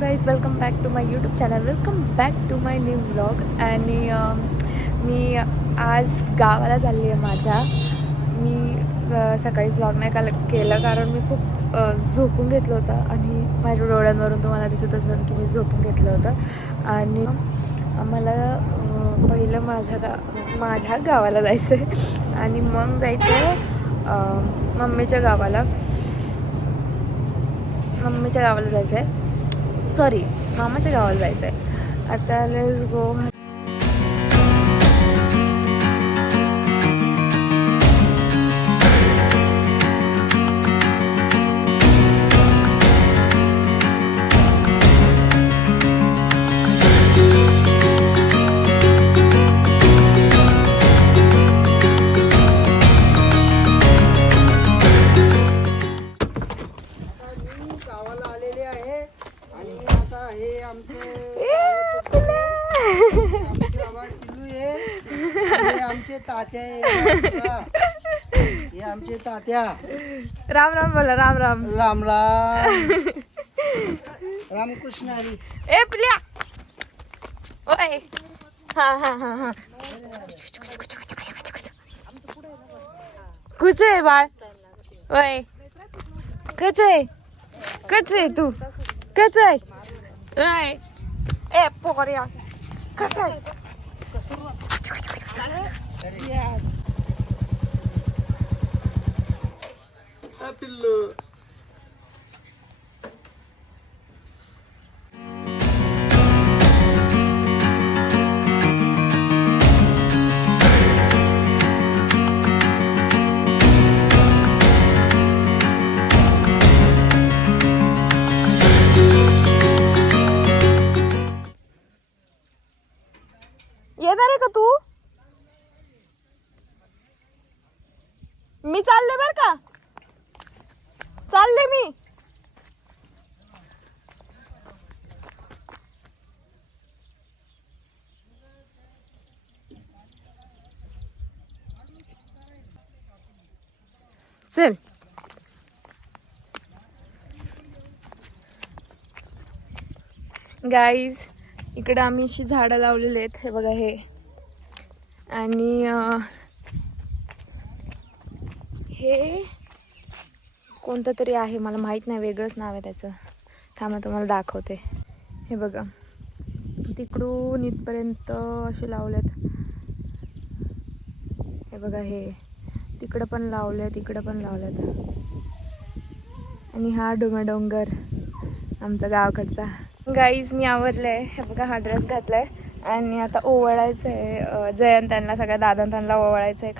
Guys, welcome back to my YouTube channel. Welcome back to my new vlog. आणि मी आज गावाला चालली आहे माझ्या. मी सकाळी व्लॉग नाही केलं कारण मी खूप झोपून घेतलं होतं आणि माझ्या डोळ्यांवरून तुम्हाला दिसत असेल की मी झोपून घेतलं होतं. आणि मला पहिलं माझ्या गावाला जायचं आहे आणि मग जायचं आहे मम्मीच्या गावाला जायचं आहे. सॉरी, मामाच्या गावाला जायचं आहे. आता लेट्स गो. आमचे तात्या. राम राम बोला. राम राम. राम राम. रामकृष्ण हरी. ए पिल्या ओय. हा हा हा हा. कुछ आहे बाळ? ओय कच आहे तू? कच आहे? ओय ए पोकऱ्या कस आहे? पिल्लू. येणार आहे का तू? मी चालले बर का. चालले मी. चल. गाईज, इकडे आम्ही अशी झाडं लावलेली आहेत. हे बघा हे. आणि हे कोणतं तरी आहे, मला माहीत नाही, वेगळंच नाव आहे त्याचं. थांबा तुम्हाला दाखवते. हे बघा, तिकडून इथपर्यंत असे लावलेत. हे बघा हे. तिकडं पण लावलेत, इकडं पण लावलेत. आणि हा डोंगर आमचा गावाकडचा. गाईज, मी आवरलं आहे. हे बघा, हा ड्रेस घातला आहे आणि आता ओवाळायचं आहे जयंत त्यांना, सगळ्या दादा ओवाळायचं आहे.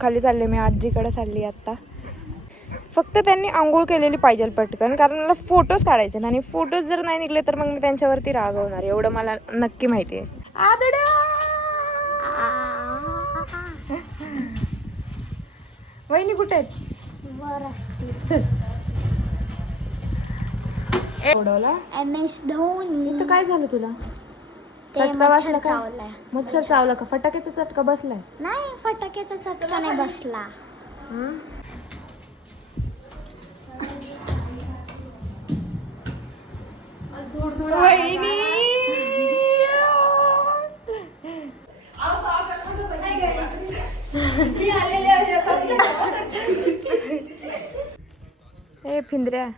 खाली चालले मी, आजीकडे चालली आत्ता. फक्त त्यांनी आंघोळ केलेली पाहिजे पटकन, कारण मला फोटोज काढायचे आणि फोटोज जर नाही निघले तर मग मी त्यांच्यावरती रागवणार, एवढं मला नक्की माहिती आहे. वहिनी कुठे आहेत? वर असतील. चल. ओढवला MS धोनी. तर काय झालं तुला? चटका बसला का? मच्छर चावला का? फटाक्याचा चटका बसलाय? नाही, फटाक्याचा चटका नाही बसला. वहिनी हे फिंदऱ्या.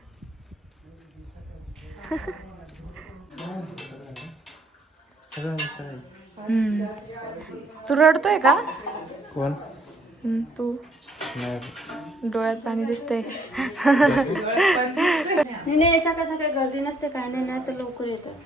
तू रडतोय का? कोण? तू. डोळ्यात पाणी दिसते. नाही, सकाळी गर्दी नसते, काय नाही तर लवकर येतं.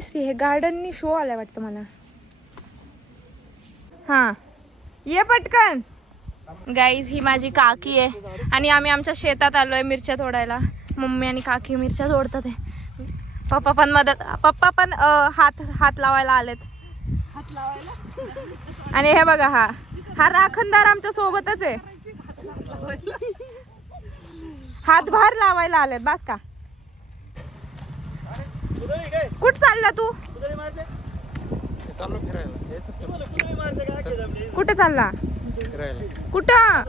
दिसते हे गार्डननी शो आलाय वाटतं मला. हा ये पटकन. गाईज ही माझी काकी आहे आणि आम्ही आमच्या शेतात आलोय मिरच्या तोडायला. मम्मी आणि काकी मिरच्या तोडतात आहे. पप्पा पण मदत, पप्पा पण हात लावायला आलेत. आणि हे बघा हा राखणदार आमच्या सोबतच आहे. हातभार लावायला आलेत. बास का कुठ चालला तू? कुठं चालला? कुठं?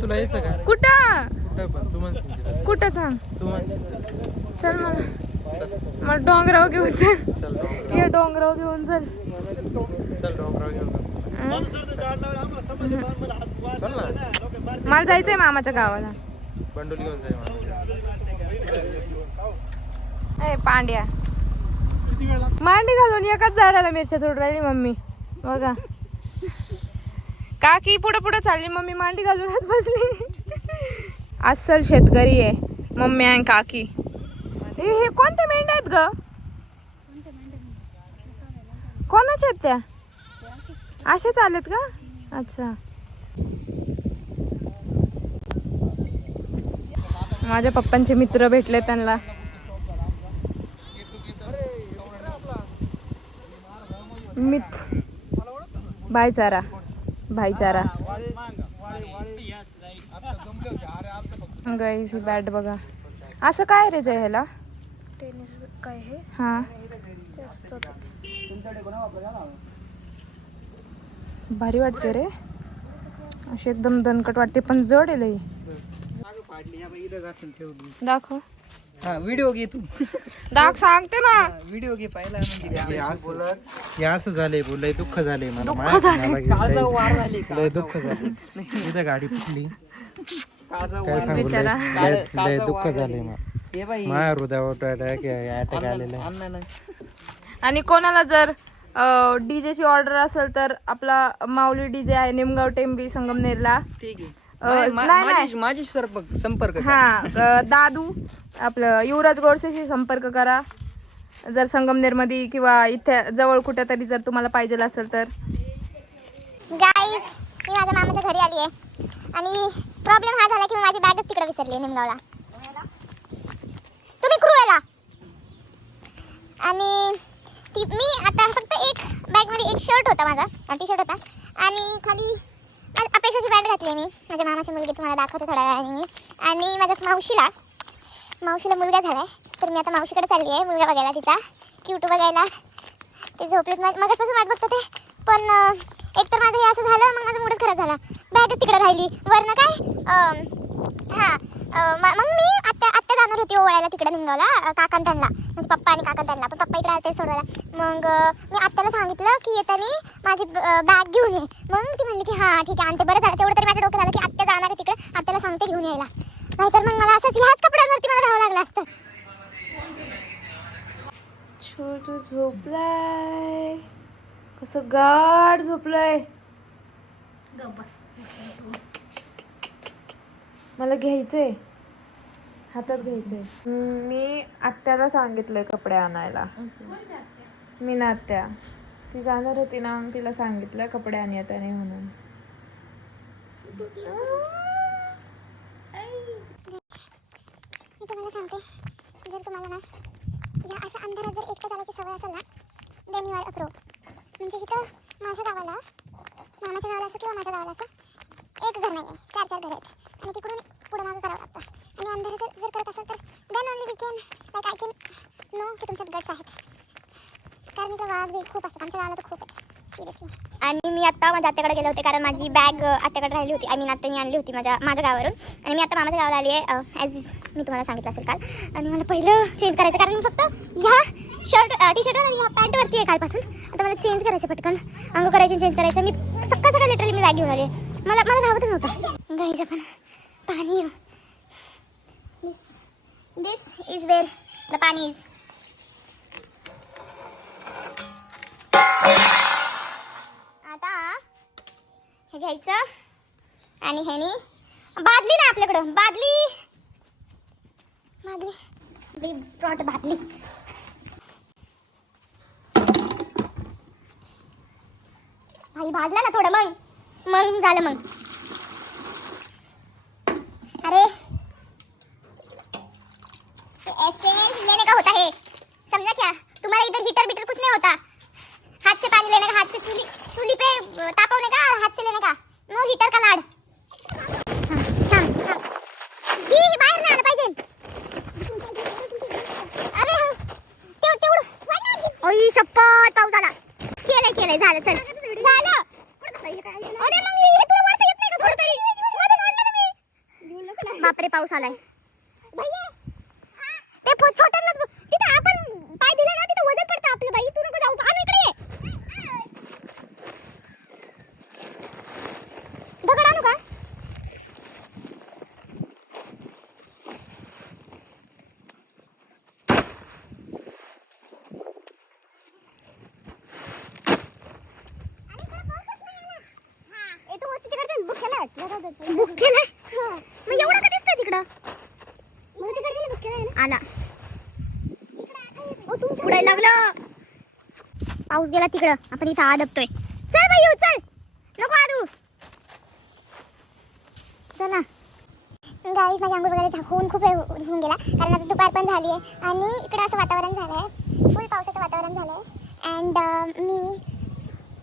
तुला यायचं का? कुठं पण तू म्हणशील कुठं सांग. तू म्हणशील. चल मला डोंगराव घेऊन चल. ये डोंगराव घेऊन चल. चल डोंगराव घेऊन चल ना. मला जायचंय मामाच्या गावाला. बंडोली घेऊन जाय मला. ए पांड्या मांडी घालून एकाच झाडाला मिरच्या तोडून राहिली मम्मी. बघा काकी पुढे पुढे चालली, मम्मी मांडी घालूनच बसली. अस्सल शेतकरी आहे मम्मी आणि काकी. हे कोणत्या मेंढ्या आहेत ग? कोणाच्या आहेत त्या? असेच आलेत का? अच्छा. माझ्या पप्पांचे मित्र भेटले त्यांना. भाईचारा भाईचारा. गाईस ही बॅट बघा. असं काय रे जय ह्याला? टेनिस काय हे हा भारी वाटते रे. अशी एकदम दणकट वाटते पण जड आहे लई. दाखव. हा व्हिडिओ घे तू. सांगते ना. व्हिडिओ घे पाहिला हे असं झालंय बोल. लय दुःख झालंय मला. दुःख झालंय. काळजाऊ वार झाली. लय दुःख झालं. इथं गाडी फुटली. काळजाऊ काय वार. सांगू बिचारा. लय दुःख झालंय मला. हे बाई माझ्या हृदयावर अटॅक आलेला आहे. अण्णा आणि कोणाला जर डीजे ची ऑर्डर असेल तर आपला माऊली डीजे आहे निमगाव टेंबी संगमनेरला. ठीक आहे. नाही. माझी संपर्क कर. हा दादू आपलं युवराज गोडसेशी संपर्क करा जर संगमनेर मध्ये किंवा इथे जवळ कुठेतरी जर तुम्हाला पाहिजे असेल तर. गाईज मी माझ्या मामाच्या घरी आली आहे आणि प्रॉब्लेम हा झाला की मी माझी बॅगच तिकडे विसरली निमगावला. तुम्ही क्रूएला आणि ती मी आता फक्त एक बॅगमध्ये एक शर्ट होता माझा टी शर्ट होता आणि खाली अपेक्षाची पॅन्ट घातली मी. माझ्या मामाची मुलगी तुम्हाला दाखवते थोड्या वेळाने मी. आणि माझ्या मावशीला मुलगा झाला आहे तर मी आता मावशीकडे चालली आहे मुलगा बघायला तिचा क्यूट बघायला. ते झोपलेत मगाचपासून वाट बघतो ते पण एकतर माझं हे असं झालं मग माझा मूडच खराब झाला. बॅगच तिकडे राहिली वरनं काय. मग मी आत्या जाणार होती ओवाळायला तिकडे निमगावला काकां त्यांना म्हणजे पप्पा आणि काकां त्यांना. पण पप्पा इकडे आले सोडवायला. मग मी आत्याला सांगितलं की येताना माझी बॅग घेऊन ये. मग ती म्हणली की हां ठीक आहे आणते. बरं झालं तेवढं तरी माझ्या डोक्यात आलं की आत्या जाणार आहे तिकडे आत्याला सांगते घेऊन यायला. नाहीतर मग मला असंच ह्याच कपड्यांवरती मला राहावं लागलं असतं. छोटू झोपलाय कसं गाढ झोपलाय. मला घ्यायचंय हातात घ्यायचंय. मी आत्याला सांगितलंय कपडे आणायला. मी ना आत्या ती जाणार होती ना मग तिला सांगितलं कपडे आण येता नाही म्हणून. मी तुम्हाला सांगते जर तुम्हाला ना या अशा अंधारात जर एकटं चालायची सवय असेल ना then you are a pro. म्हणजे इथं माझ्या गावाला मामाच्या गावाला असो किंवा माझ्या गावाला असो एक घर नाही आहे 4 घर आहेत आणि तिकडून पुढं मागं करावं लागतं. आणि अंधारात जर करत असेल तर then only we can like I can know की तुमच्यात गट्स आहेत. कारण इथं वाघ बी खूप असतात आमच्या गावाला तर खूप आहेत सिरियसली. आणि मी आत्ता माझ्या आत्याकडे गेले होते कारण माझी बॅग आत्याकडे राहिली होती. आय मीन आत्याने आणली होती माझ्या गावावरून. आणि मी आता मामाच्या गावाला आली आहे ॲज मी तुम्हाला सांगितलं असेल काल. आणि मला पहिलं चेंज करायचं कारण मी फक्त ह्या टी शर्ट आणि ह्या पॅन्टवरती आहे कालपासून. आता मला चेंज करायचं पटकन अंग करायचं चेंज करायचं. मी सकाळ लिटरली मी बॅग घेऊन आली. मला राहतच नव्हतं. गाईज आपण पाणी दिस इज वेअर द पाणी इज. आता हे घ्यायचं आणि ह्यानी बादली ना आपल्याकडं बादली वी ब्रॉट बादली. बाई भाजला ना थोडं, मग झालं मग. अरे ऐसे लेने का होता है, समझा क्या? तुम्हारा इधर हीटर बीटर कुछ नहीं होता. हाथ से पानी लेने का, हाथ से चूल्ही पे तापवने का और हाथ से लेने का. नो हीटर का लाड. थांब. ही बाहेर नाही आलं पाहिजे. अरे तेवढं ओई शपथ, पाऊस आला. केलंय झालं, चल झालं. अरे मग हे तुला वरता येत नाही का थोडं तरी? मधून ओढलं तुम्ही. बापरे, पाऊस आलाय. ते छोट्यालाच तिथं आपण पाय दिला ना, तिथं वजन पडतं आपलं. बाई तू नको जाऊ, आण इकडे ये. दगड आणू का? बुखेला मग एवढं का दिसतंय तिकडं? आला पुढे लागलं. पाऊस गेला तिकडं, आपण इथं आदबतोय. चल बाई, येऊ चल, नको आदू. चला गाईस, माझ्या अंघोळ वगैरे होऊन खूप वेळ होऊन गेला, कारण आता दुपार पण झाली आहे आणि इकडं असं वातावरण झालं आहे, फुल पावसाचं वातावरण झालं आहे. अँड मी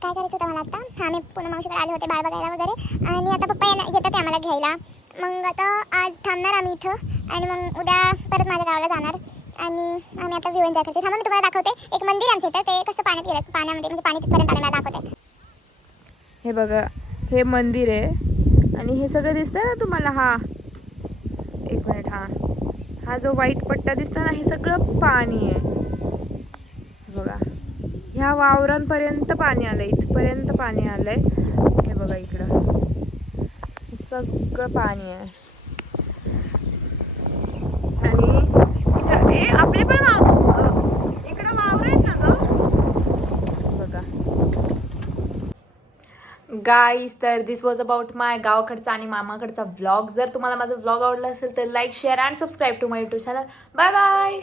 काय करायचं होतं मला आता, हां मी पुन्हा मावशीकडे आले होते बाळ बघायला वगैरे, आणि आता पप्पा येतात ते आम्हाला घ्यायला. मग आता आज थांबणार आम्ही इथं आणि मग उद्या परत माझ्या गावाला जाणार. आणि आम्ही आता व्यू एन्जॉय करते. थांबा मी तुम्हाला दाखवते. एक मंदिर आमच्या इथं, ते कसं पाण्यात गेलं, पाण्यामध्ये म्हणजे पाणी तिथपर्यंत आलं, मला दाखवते. हे बघा, हे मंदिर आहे आणि हे सगळं दिसतंय ना तुम्हाला. हा एक मिनिट, हा जो व्हाईट पट्टा दिसतो ना, हे सगळं पाणी आहे. बघा, ह्या वावरांपर्यंत पाणी आलंय, इथपर्यंत पाणी आलंय. हे बघा इकडं सगळं पाणी आहे. आणि इथं आपले पण इकडं वावर आहेत ना गं, बघा गाईज. तर दिस वॉज अबाउट माय गावाकडचा आणि मामाकडचा व्लॉग. जर तुम्हाला माझा व्लॉग आवडला असेल तर like, share and subscribe to my YouTube channel. Bye bye.